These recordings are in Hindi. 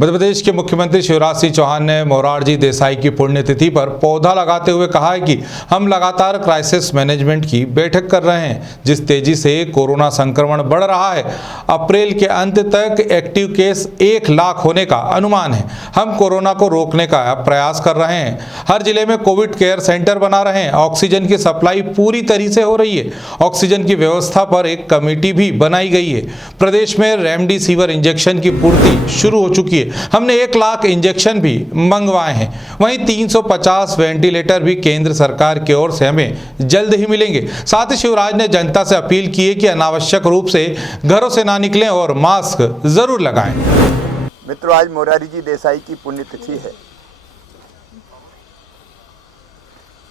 मध्य प्रदेश के मुख्यमंत्री शिवराज सिंह चौहान ने मोरारजी देसाई की पुण्यतिथि पर पौधा लगाते हुए कहा है कि हम लगातार क्राइसिस मैनेजमेंट की बैठक कर रहे हैं। जिस तेजी से कोरोना संक्रमण बढ़ रहा है, अप्रैल के अंत तक एक्टिव केस 1 लाख होने का अनुमान है। हम कोरोना को रोकने का प्रयास कर रहे हैं। हर जिले में कोविड केयर सेंटर बना रहे हैं। ऑक्सीजन की सप्लाई पूरी तरीके से हो रही है। ऑक्सीजन की व्यवस्था पर एक कमेटी भी बनाई गई है। प्रदेश में रेमडेसिविर इंजेक्शन की पूर्ति शुरू हो चुकी है। हमने 1 लाख इंजेक्शन भी मंगवाए हैं। वहीं 350 वेंटिलेटर भी केंद्र सरकार की ओर से हमें जल्द ही मिलेंगे। साथ ही शिवराज ने जनता से अपील की है कि अनावश्यक रूप से घरों से ना निकलें और मास्क जरूर लगाएं। मित्रों, आज मोरारजी देसाई की पुण्यतिथि है।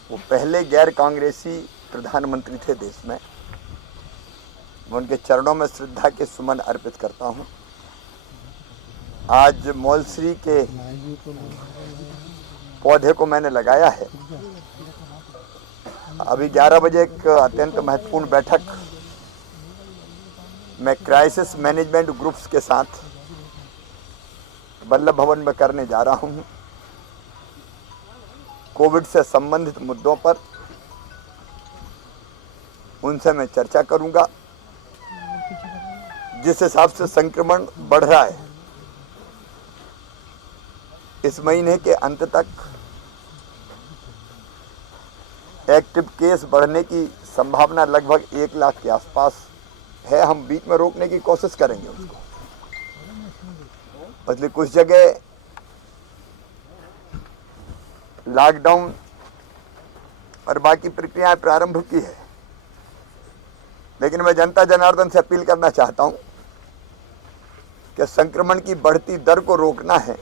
वो पहले गैर कांग्रेसी प्रधानमंत्री थे देश में। मैं उनके चरणों में श्रद्धा के सुमन अर्पित करता हूं। आज मोलश्री के पौधे को मैंने लगाया है। अभी 11 बजे एक अत्यंत महत्वपूर्ण बैठक मैं क्राइसिस मैनेजमेंट ग्रुप्स के साथ वल्लभ भवन में करने जा रहा हूं। कोविड से संबंधित मुद्दों पर उनसे मैं चर्चा करूंगा। जिस हिसाब से संक्रमण बढ़ रहा है, इस महीने के अंत तक एक्टिव केस बढ़ने की संभावना लगभग 1 लाख के आसपास है। हम बीच में रोकने की कोशिश करेंगे उसको। इसलिए कुछ जगह लॉकडाउन और बाकी प्रक्रियाएं प्रारंभ की है, लेकिन मैं जनता जनार्दन से अपील करना चाहता हूं कि संक्रमण की बढ़ती दर को रोकना है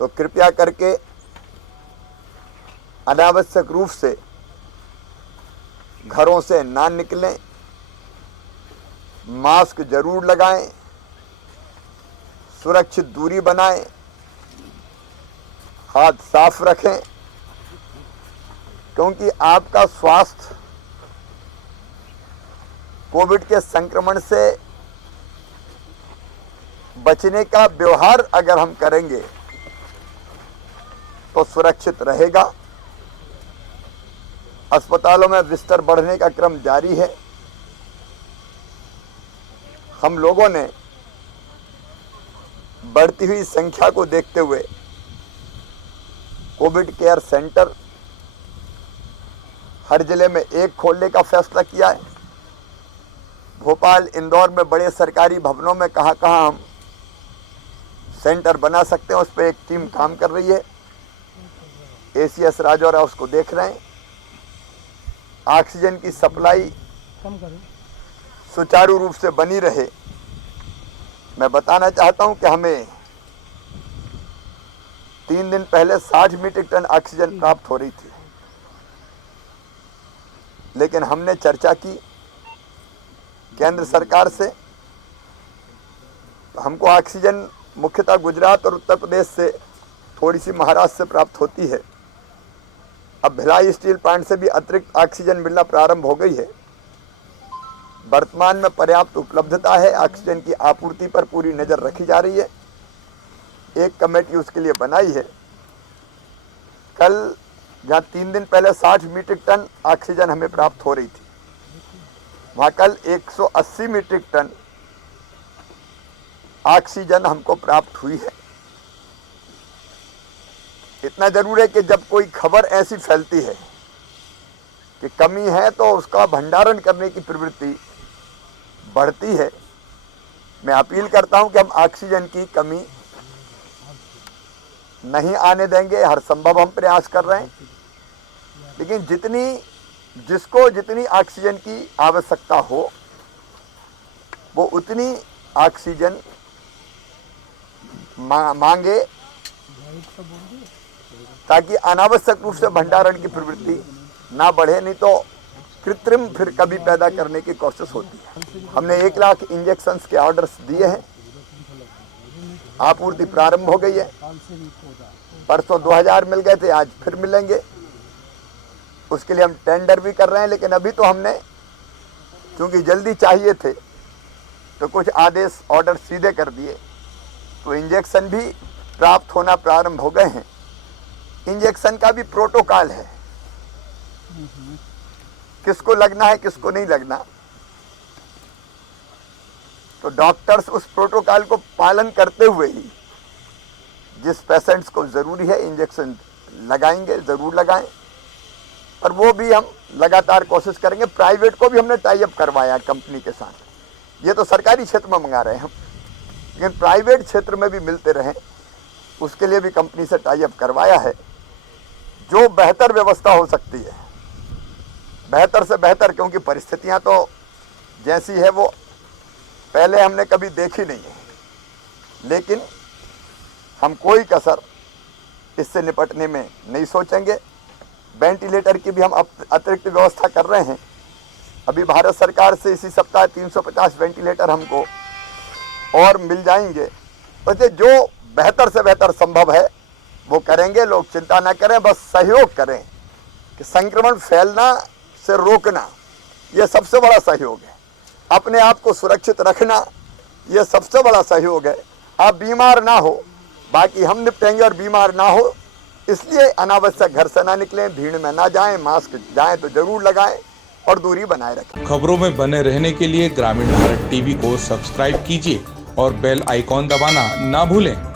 तो कृपया करके अनावश्यक रूप से घरों से ना निकलें, मास्क जरूर लगाएं, सुरक्षित दूरी बनाएं, हाथ साफ रखें, क्योंकि आपका स्वास्थ्य कोविड के संक्रमण से बचने का व्यवहार अगर हम करेंगे तो सुरक्षित रहेगा। अस्पतालों में बिस्तर बढ़ने का क्रम जारी है। हम लोगों ने बढ़ती हुई संख्या को देखते हुए कोविड केयर सेंटर हर जिले में 1 खोलने का फैसला किया है। भोपाल, इंदौर में बड़े सरकारी भवनों में कहां हम सेंटर बना सकते हैं, उस पर एक टीम काम कर रही है। एसीएस राजौरा उसको देख रहे हैं। ऑक्सीजन की सप्लाई सुचारू रूप से बनी रहे। मैं बताना चाहता हूं कि हमें 3 दिन पहले 60 मीट्रिक टन ऑक्सीजन प्राप्त हो रही थी, लेकिन हमने चर्चा की केंद्र सरकार से। हमको ऑक्सीजन मुख्यतः गुजरात और उत्तर प्रदेश से, थोड़ी सी महाराष्ट्र से प्राप्त होती है। अब भिलाई स्टील प्लांट से भी अतिरिक्त ऑक्सीजन मिलना प्रारंभ हो गई है। वर्तमान में पर्याप्त उपलब्धता है। ऑक्सीजन की आपूर्ति पर पूरी नजर रखी जा रही है। एक कमेटी उसके लिए बनाई है। कल जहां 3 दिन पहले 60 मीट्रिक टन ऑक्सीजन हमें प्राप्त हो रही थी, वहां कल 180 मीट्रिक टन ऑक्सीजन हमको प्राप्त हुई है। इतना जरूर है कि जब कोई खबर ऐसी फैलती है कि कमी है तो उसका भंडारण करने की प्रवृत्ति बढ़ती है। मैं अपील करता हूं कि हम ऑक्सीजन की कमी नहीं आने देंगे। हर संभव हम प्रयास कर रहे हैं, लेकिन जिसको जितनी ऑक्सीजन की आवश्यकता हो वो उतनी ऑक्सीजन मांगे, ताकि अनावश्यक रूप से भंडारण की प्रवृत्ति ना बढ़े। नहीं तो कृत्रिम फिर कभी पैदा करने की कोशिश होती है। हमने 1 लाख इंजेक्शंस के ऑर्डर्स दिए हैं। आपूर्ति प्रारंभ हो गई है। परसों 2000 मिल गए थे, आज फिर मिलेंगे। उसके लिए हम टेंडर भी कर रहे हैं, लेकिन अभी तो हमने क्योंकि जल्दी चाहिए थे तो कुछ आदेश ऑर्डर सीधे कर दिए, तो इंजेक्शन भी प्राप्त होना प्रारंभ हो गए हैं। इंजेक्शन का भी प्रोटोकॉल है, किसको लगना है किसको नहीं लगना, तो डॉक्टर्स उस प्रोटोकॉल को पालन करते हुए ही जिस पेशेंट्स को ज़रूरी है इंजेक्शन लगाएंगे, ज़रूर लगाएं। और वो भी हम लगातार कोशिश करेंगे। प्राइवेट को भी हमने टाई अप करवाया कंपनी के साथ। ये तो सरकारी क्षेत्र में मंगा रहे हैं हम, लेकिन प्राइवेट क्षेत्र में भी मिलते रहें उसके लिए भी कंपनी से टाई अप करवाया है। जो बेहतर व्यवस्था हो सकती है, बेहतर से बेहतर, क्योंकि परिस्थितियां तो जैसी है वो पहले हमने कभी देखी नहीं है, लेकिन हम कोई कसर इससे निपटने में नहीं सोचेंगे। वेंटिलेटर की भी हम अतिरिक्त व्यवस्था कर रहे हैं। अभी भारत सरकार से इसी सप्ताह 350 वेंटिलेटर हमको और मिल जाएंगे। वैसे जो बेहतर से बेहतर संभव है वो करेंगे। लोग चिंता ना करें, बस सहयोग करें कि संक्रमण फैलना से रोकना ये सबसे बड़ा सहयोग है। अपने आप को सुरक्षित रखना ये सबसे बड़ा सहयोग है। आप बीमार ना हो, बाकी हम निपटेंगे, और बीमार ना हो इसलिए अनावश्यक घर से ना निकलें, भीड़ में ना जाएं, मास्क जाएं तो जरूर लगाएं और दूरी बनाए रखें। खबरों में बने रहने के लिए ग्रामीण भारत टीवी को सब्सक्राइब कीजिए और बेल आइकॉन दबाना ना भूलें।